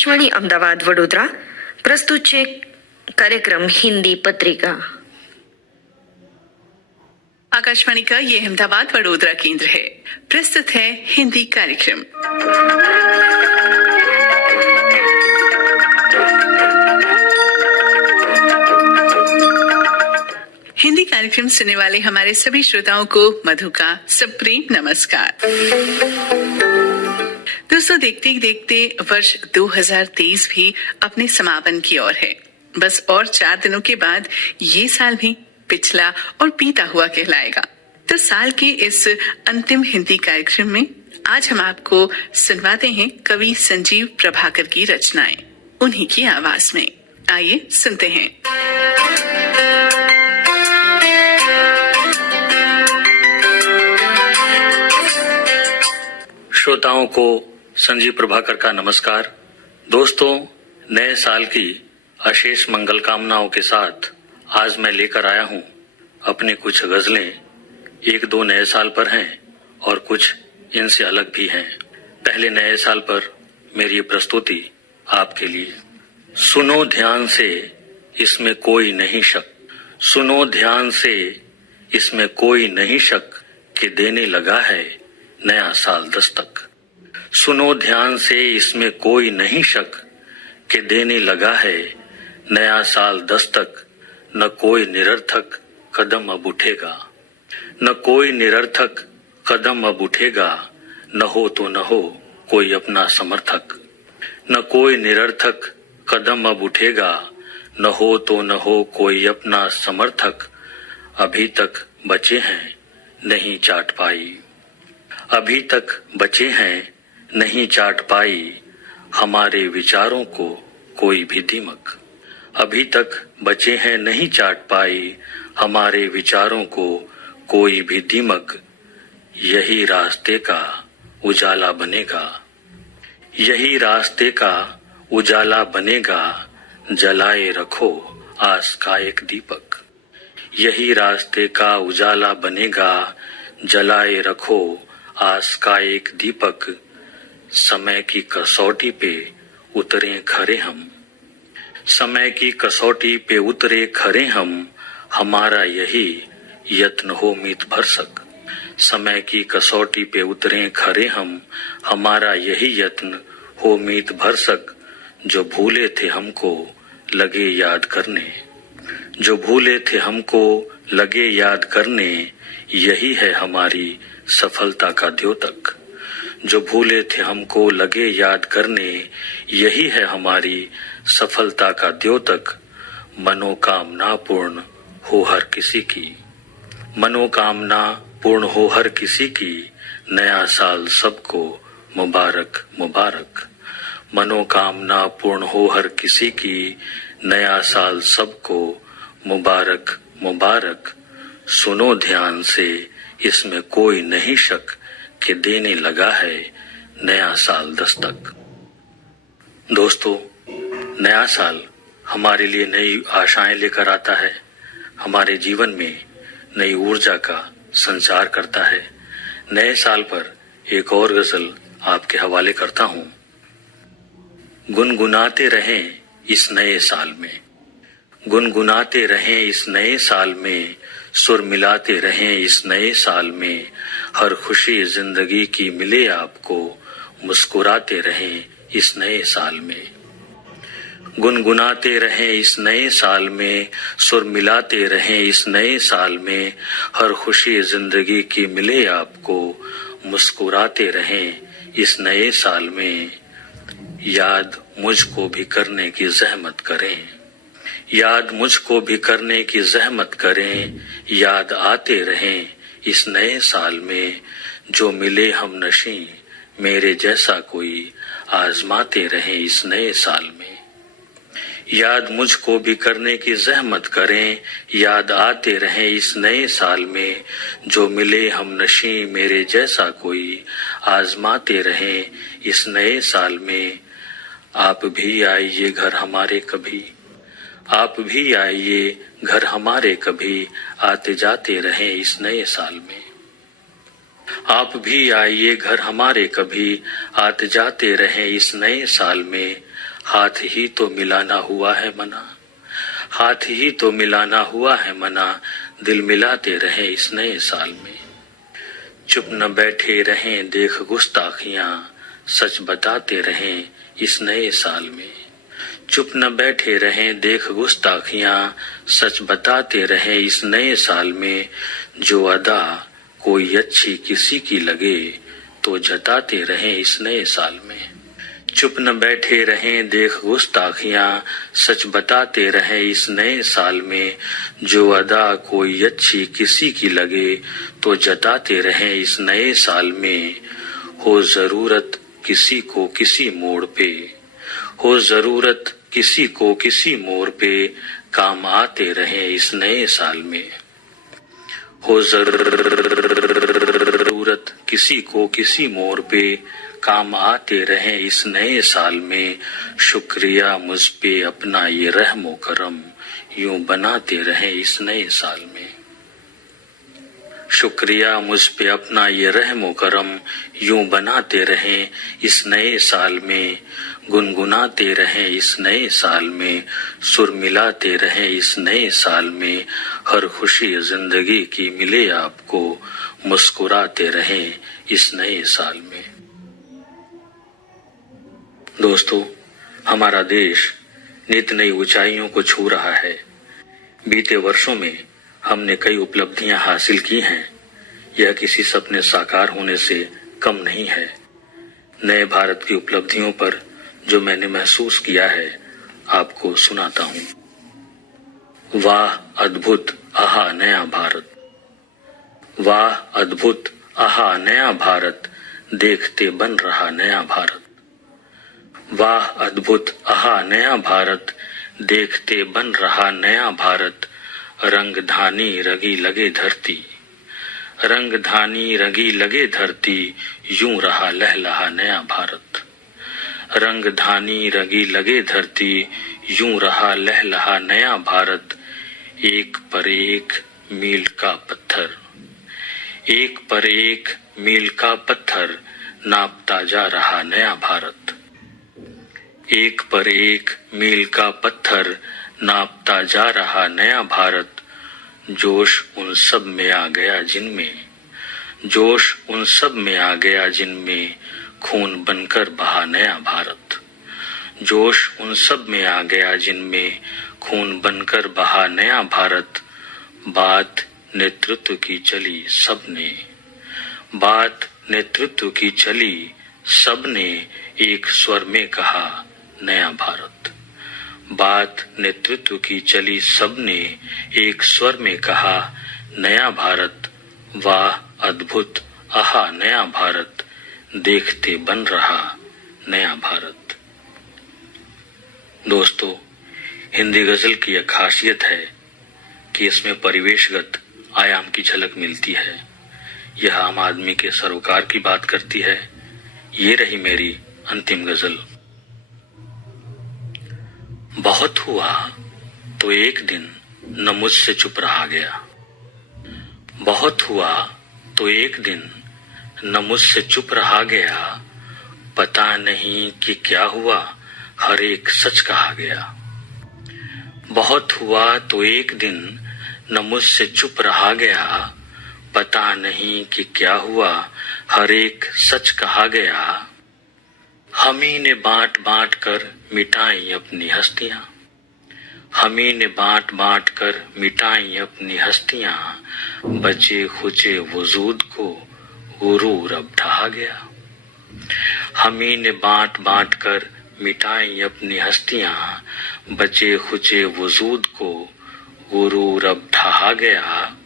આકાશવાણી અમદાવાદ વડોદરા પ્રસ્તુત છે कार्यक्रम हिंदी पत्रिका। आकाशवाणी का ये अहमदाबाद वडोदरा केंद्र है। प्रस्तुत है हिंदी कार्यक्रम। हिंदी कार्यक्रम सुनने वाले हमारे सभी श्रोताओं को मधु का सप्रेम नमस्कार। दोस्तों, देखते ही देखते वर्ष 2023 भी अपने समापन की ओर है। बस और 4 दिनों के बाद ये साल भी पिछला और बीता हुआ कहलाएगा। तो साल के इस अंतिम हिंदी कार्यक्रम में आज हम आपको सुनवाते हैं कवि संजीव प्रभाकर की रचनाएं, उन्हीं की आवाज में। आइए सुनते हैं। श्रोताओं को संजीव प्रभाकर का नमस्कार। दोस्तों, नए साल की अशेष मंगल कामनाओं के साथ आज मैं लेकर आया हूं अपनी कुछ गजलें। 1-2 नए साल पर हैं और कुछ इनसे अलग भी हैं। पहले नए साल पर मेरी प्रस्तुति आपके लिए। सुनो ध्यान से, इसमें कोई नहीं शक, सुनो ध्यान से, इसमें कोई नहीं शक कि देने लगा है नया साल दस्तक। सुनो ध्यान से, इसमें कोई नहीं शक कि देने लगा है नया साल दस्तक। न कोई निरर्थक कदम अब उठेगा, न कोई निरर्थक कदम अब उठेगा, न हो तो न हो कोई अपना समर्थक। न कोई निरर्थक कदम अब उठेगा, न हो तो न हो कोई अपना समर्थक। अभी तक बचे हैं नहीं चाट पाई, अभी तक बचे हैं नहीं चाट पाई हमारे विचारों को कोई भी दीमक। अभी तक बचे हैं नहीं चाट पाई हमारे विचारों को कोई भी दीमक। यही रास्ते का उजाला बनेगा, यही रास्ते का उजाला बनेगा, जलाए रखो आस का एक दीपक। यही रास्ते का उजाला बनेगा, जलाए रखो आस का एक दीपक। समय की कसौटी पे उतरे खरे हम, समय की कसौटी पे उतरे खरे हम, हमारा यही यत्न हो मीत भरसक। समय की कसौटी पे उतरे खरे हम, हमारा यही यत्न हो मीत भरसक। जो भूले थे हमको लगे याद करने, जो भूले थे हमको लगे याद करने, यही है हमारी सफलता का द्योतक। जो भूले थे हमको लगे याद करने, यही है हमारी सफलता का द्योतक। मनोकामना पूर्ण हो हर किसी की, मनोकामना पूर्ण हो हर किसी की, नया साल सबको मुबारक मुबारक। मनोकामना पूर्ण हो हर किसी की, नया साल सबको मुबारक मुबारक। सुनो ध्यान से, इसमें कोई नहीं शक कि देने लगा है नया साल दस्तक। दोस्तों, नया साल हमारे लिए नई आशाएं लेकर आता है, हमारे जीवन में नई ऊर्जा का संचार करता है। नए साल पर एक और गजल आपके हवाले करता हूं। गुनगुनाते रहें इस नए साल में, गुनगुनाते रहें इस नए साल में, सुर मिलाते रहें इस नए साल में। हर खुशी जिंदगी की मिले आपको, मुस्कुराते रहें इस नए साल में। गुनगुनाते रहें इस नए साल में, सुर मिलाते रहें इस नए साल में। हर खुशी जिंदगी की मिले आपको, मुस्कुराते रहें इस नए साल में। याद मुझको भी करने की जहमत करें, याद मुझको भी करने की जहमत करें। याद आते रहें इस नए साल में, जो मिले हम नशी मेरे जैसा कोई आजमाते रहें इस नए साल में। याद मुझको भी करने की जहमत करें, याद आते रहें इस नए साल में। जो मिले हम नशी मेरे जैसा कोई आजमाते रहें इस नए साल में। आप भी आइए घर हमारे कभी, आप भी आइए घर हमारे कभी, आते जाते रहें इस नए साल में। आप भी आइए घर हमारे कभी, आते जाते रहें इस नए साल में। हाथ ही तो मिलाना हुआ है मना, हाथ ही तो मिलाना हुआ है मना, दिल मिलाते रहे इस नए साल में। चुप न बैठे रहें देख गुस्ताखियां, सच बताते रहें इस नए साल में। चुप न बैठे रहें देख गुस्ताखियां, सच बताते रहें इस नए साल में। जो अदा कोई अच्छी किसी की लगे, तो जताते रहें इस नए साल में। चुप न बैठे रहें देख गुस्ताखियां, सच बताते रहें इस नए साल में। जो अदा कोई अच्छी किसी की लगे, तो जताते रहें इस नए साल में। हो जरूरत किसी को किसी मोड़ पे, हो जरूरत किसी को किसी मोड़ पे, काम आते रहें इस नए साल में। हो जरूरत किसी को किसी मोड़ पे, काम आते रहें इस नए साल में। शुक्रिया मुझ पे अपना ये रहमो करम, यूं बनाते रहें इस नए साल में। शुक्रिया मुझ पे अपना ये रहमो करम, यूं बनाते रहें इस नए साल में। गुनगुनाते रहें इस नए साल में, सुर मिलाते रहें इस नए साल में। हर खुशी जिंदगी की मिले आपको, मुस्कुराते रहें इस नए साल में। दोस्तों, हमारा देश नित नई ऊंचाइयों को छू रहा है। बीते वर्षों में हमने कई उपलब्धियां हासिल की हैं। यह किसी सपने साकार होने से कम नहीं है। नए भारत की उपलब्धियों पर जो मैंने महसूस किया है, आपको सुनाता हूं। वाह अद्भुत आहा नया भारत, वाह अद्भुत आहा नया भारत, देखते बन रहा नया भारत। वाह अद्भुत आहा नया भारत, देखते बन रहा नया भारत। रंगधानी रगी लगे धरती, रंगधानी रगी लगे धरती, यूं रहा लहलहा नया भारत। रंगधानी रगी लगे धरती, यूं रहा लहलहा नया भारत। एक पर एक मील का पत्थर, एक पर एक मील का पत्थर, नापता जा रहा नया भारत। एक पर एक मील का पत्थर, नापता जा रहा नया भारत। जोश उन सब में आ गया जिनमें, जोश उन सब में आ गया जिनमें, खून बनकर बहा नया भारत। जोश उन सब में आ गया जिनमें, खून बनकर बहा नया भारत। बात नेतृत्व की चली सबने, बात नेतृत्व की चली सबने, एक स्वर में कहा नया भारत। बात नेतृत्व की चली सबने, एक स्वर में कहा नया भारत। वाह अद्भुत आहा नया भारत, देखते बन रहा नया भारत। दोस्तों, हिंदी गजल की एक खासियत है कि इसमें परिवेशगत आयाम की झलक मिलती है। यह आम आदमी के सरोकार की बात करती है। ये रही मेरी अंतिम गजल। बहुत हुआ तो एक दिन न मुझसे चुप रहा गया, बहुत हुआ तो एक दिन न मुझसे चुप रहा गया। पता नहीं कि क्या हुआ, हर एक सच कहा गया। बहुत हुआ तो एक दिन न मुझसे चुप रहा गया। पता नहीं कि क्या हुआ, हर एक सच कहा गया। हमी ने बांट बांट कर मिटाई अपनी हस्तियां, हमी ने बांट बांट कर मिटाई अपनी हस्तियां। बचे खुचे वजूद को गुरूर अब ढहा गया। हमी ने बांट बांट कर मिटाई अपनी हस्तियां। बचे खुचे वजूद को गुरूर अब ढहा गया।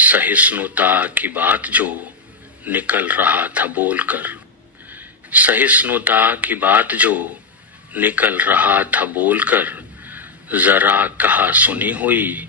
सहिष्णुता की बात जो निकल रहा था बोलकर, सहिष्णुता की बात जो निकल रहा था बोलकर, जरा कहा सुनी हुई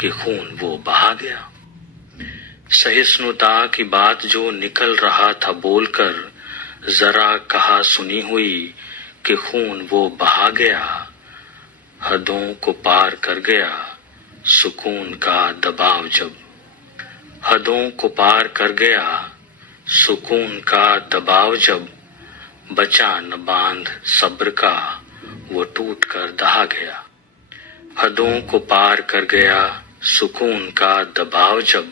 कि खून वो बहा गया। सहिष्णुता की बात जो निकल रहा था बोलकर, जरा कहा सुनी हुई कि खून वो बहा गया। हदों को पार कर गया सुकून का दबाव जब, हदों को पार कर गया सुकून का दबाव जब। बचा न बांध सब्र का वो टूट कर दहा गया। हदों को पार कर गया सुकून का दबाव जब,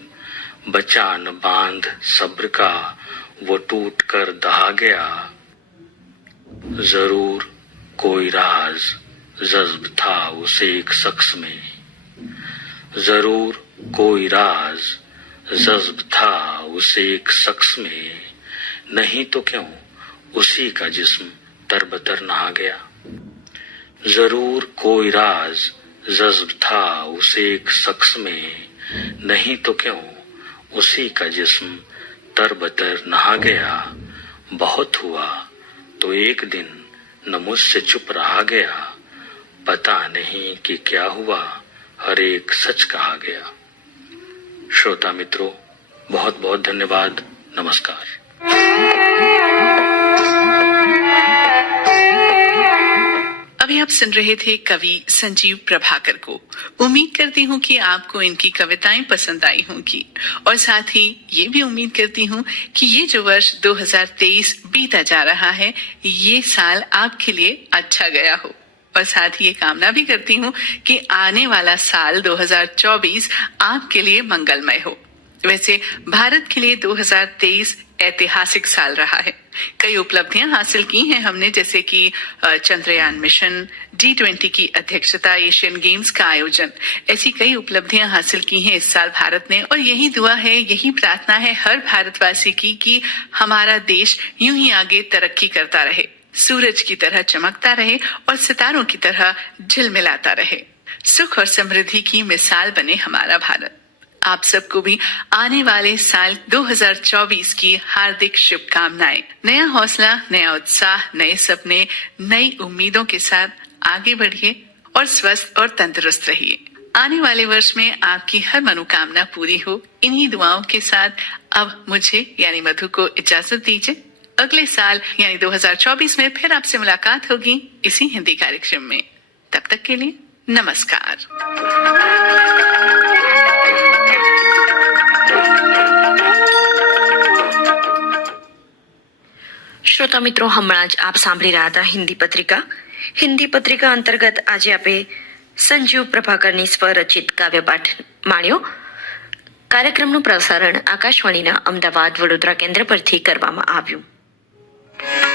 बचा न बांध सब्र का वो टूट कर दहा गया। जरूर कोई राज जज्ब था उस एक शख्स में, जरूर कोई राज जज्ब था उस एक शख्स में, नहीं तो क्यों उसी का जिस्म तरबतर नहा गया। जरूर कोई राज जज्ब था उस एक शख्स में, नहीं तो क्यों उसी का जिस्म तरबतर नहा गया। बहुत हुआ तो एक दिन न मुझसे चुप रहा गया, पता नहीं कि क्या हुआ हर एक सच कहा गया। श्रोता मित्रों, बहुत बहुत धन्यवाद। नमस्कार। अभी आप सुन रहे थे कवि संजीव प्रभाकर को। उम्मीद करती हूँ कि आपको इनकी कविताएं पसंद आई होंगी और साथ ही ये भी उम्मीद करती हूँ कि ये जो वर्ष 2023 बीता जा रहा है ये साल आपके लिए अच्छा गया हो। और साथ ही ये कामना भी करती हूँ कि आने वाला साल 2024 आपके लिए मंगलमय हो। वैसे भारत के लिए 2023 ऐतिहासिक साल रहा है। कई उपलब्धियां हासिल की हैं हमने, जैसे कि चंद्रयान मिशन, G20 की अध्यक्षता, एशियन गेम्स का आयोजन, ऐसी कई उपलब्धियां हासिल की हैं इस साल भारत ने। और यही दुआ है, यही प्रार्थना है हर भारतवासी की कि हमारा देश यूं ही आगे तरक्की करता रहे, सूरज की तरह चमकता रहे और सितारों की तरह झिलमिलाता रहे। सुख और समृद्धि की मिसाल बने हमारा भारत। आप सबको भी आने वाले साल 2024 की हार्दिक शुभकामनाएं। नया हौसला, नया उत्साह, नए सपने, नई उम्मीदों के साथ आगे बढ़िए और स्वस्थ और तंदुरुस्त रहिए। आने वाले वर्ष में आपकी हर मनोकामना पूरी हो। इन्हीं दुआओं के साथ अब मुझे यानी मधु को इजाजत दीजिए। अगले साल यानी 2024 में फिर आपसे मुलाकात होगी इसी हिंदी कार्यक्रम में। तब तक के लिए नमस्कार। શ્રોતા મિત્રો, હમણાં જ આપ સાંભળી રહ્યા હતા હિન્દી પત્રિકા અંતર્ગત આજે આપે સંજીવ પ્રભાકરની સ્વરચિત કાવ્યપાઠ માણ્યો। કાર્યક્રમનું પ્રસારણ આકાશવાણીના અમદાવાદ વડોદરા કેન્દ્ર પરથી કરવામાં આવ્યું।